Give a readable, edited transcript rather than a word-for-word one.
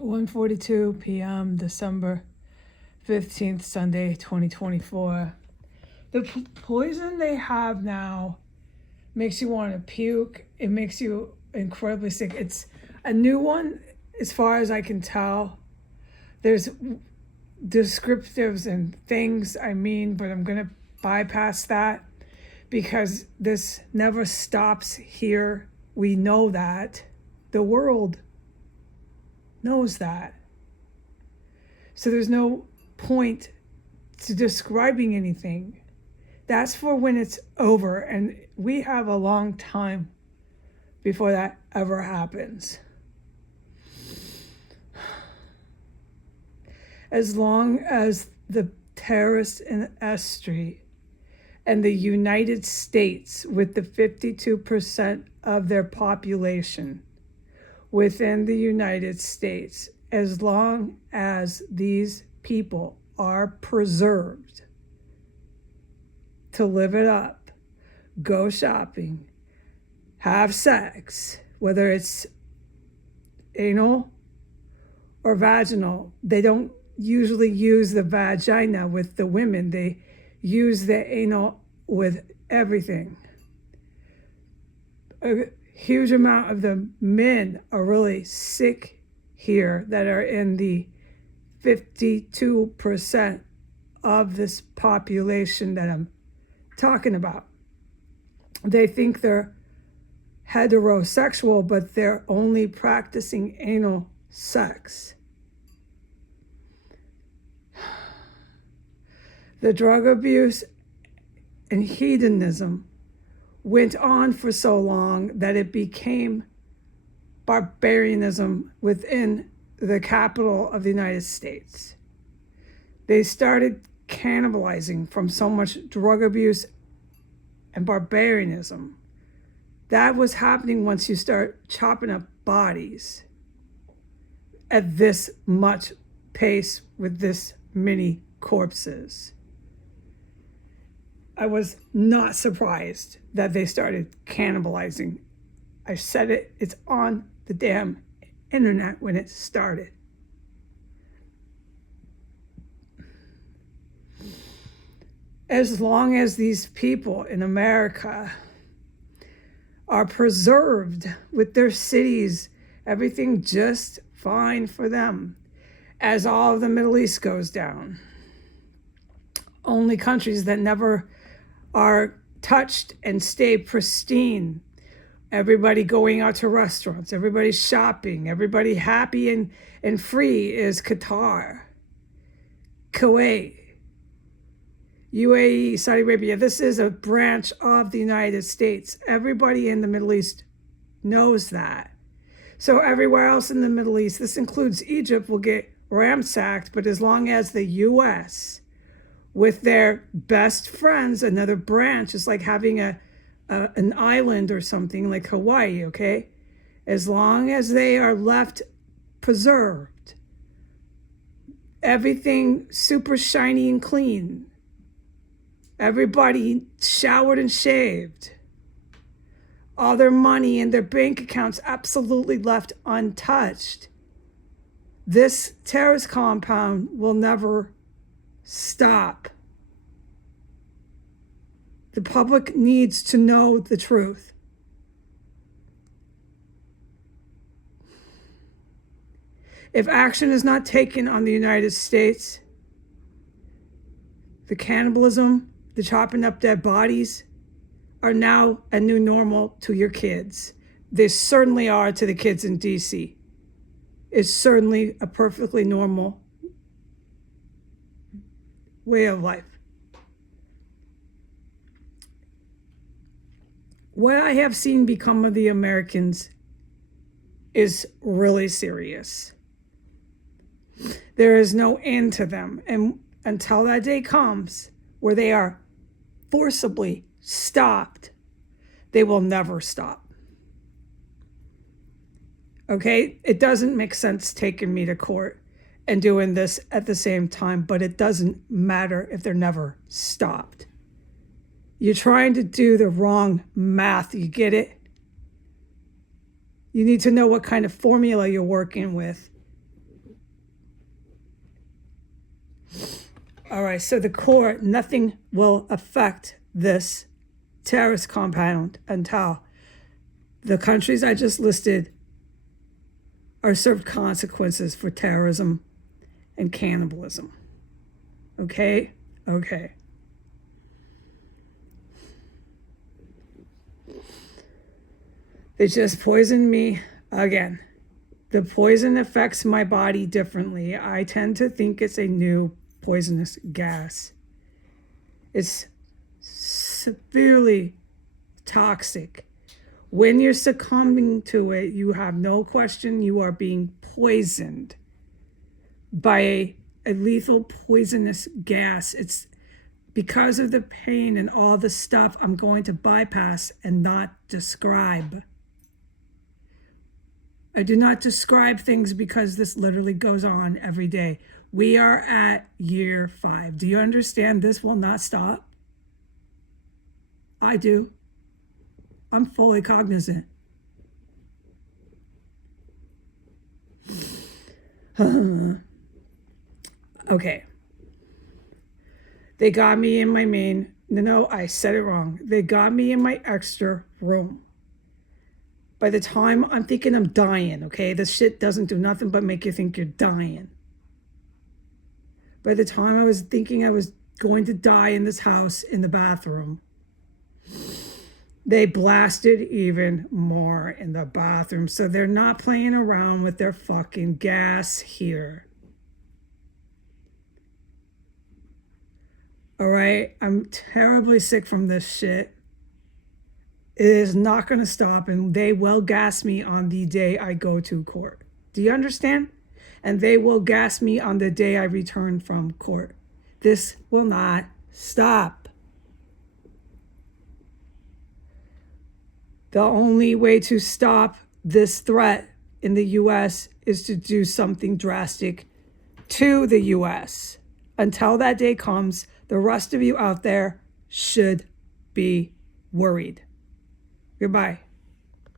1:42 p.m. December 15th, Sunday, 2024. The poison they have now makes you want to puke. It makes you incredibly sick. It's a new one, as far as I can tell. There's descriptives and things but I'm going to bypass that because this never stops here. We know that. The world knows that. So there's no point to describing anything. That's for when it's over, and we have a long time before that ever happens. As long as the terrorists in S Street and the United States, with the 52% of their population within the United States, as long as these people are preserved to live it up, go shopping, have sex, whether it's anal or vaginal. They don't usually use the vagina with the women. They use the anal with everything. A huge amount of the men are really sick here that are in the 52% of this population that I'm talking about. They think they're heterosexual, but they're only practicing anal sex. The drug abuse and hedonism went on for so long that it became barbarianism within the capital of the United States. They started cannibalizing from so much drug abuse and barbarianism. That was happening once you start chopping up bodies at this much pace with this many corpses. I was not surprised that they started cannibalizing. I said it, it's on the damn internet when it started. As long as these people in America are preserved with their cities, everything just fine for them. As all of the Middle East goes down, only countries that never are touched and stay pristine, everybody going out to restaurants, everybody shopping, everybody happy and free, is Qatar, Kuwait, UAE, Saudi Arabia. This is a branch of the United States. Everybody in the Middle East knows that. So everywhere else in the Middle East, this includes Egypt, will get ransacked, but as long as the US, with their best friends, another branch, is like having an island or something like Hawaii, okay? As long as they are left preserved, everything super shiny and clean, everybody showered and shaved, all their money and their bank accounts absolutely left untouched, this terrorist compound will never stop. The public needs to know the truth. If action is not taken on the United States, the cannibalism, the chopping up dead bodies are now a new normal to your kids. They certainly are to the kids in DC. It's certainly a perfectly normal way of life. What I have seen become of the Americans is really serious. There is no end to them. And until that day comes where they are forcibly stopped, they will never stop. Okay? It doesn't make sense taking me to court and doing this at the same time, but it doesn't matter if they're never stopped. You're trying to do the wrong math. You get it? You need to know what kind of formula you're working with. All right, so the core, nothing will affect this terrorist compound until the countries I just listed are served consequences for terrorism and cannibalism. Okay? Okay. They just poisoned me again. The poison affects my body differently. I tend to think it's a new poisonous gas. It's severely toxic. When you're succumbing to it, you have no question you are being poisoned by a lethal poisonous gas. It's because of the pain and all the stuff I'm going to bypass and not describe. I do not describe things because this literally goes on every day. We are at year 5. Do you understand this will not stop? I do. I'm fully cognizant. Okay. They got me in my main. No, I said it wrong. They got me in my extra room. By the time I'm thinking I'm dying, okay? This shit doesn't do nothing but make you think you're dying. By the time I was thinking I was going to die in this house in the bathroom, they blasted even more in the bathroom. So they're not playing around with their fucking gas here. All right? I'm terribly sick from this shit. It is not going to stop, and they will gas me on the day I go to court. Do you understand? And they will gas me on the day I return from court. This will not stop. The only way to stop this threat in the U.S. is to do something drastic to the U.S. Until that day comes, the rest of you out there should be worried. Goodbye.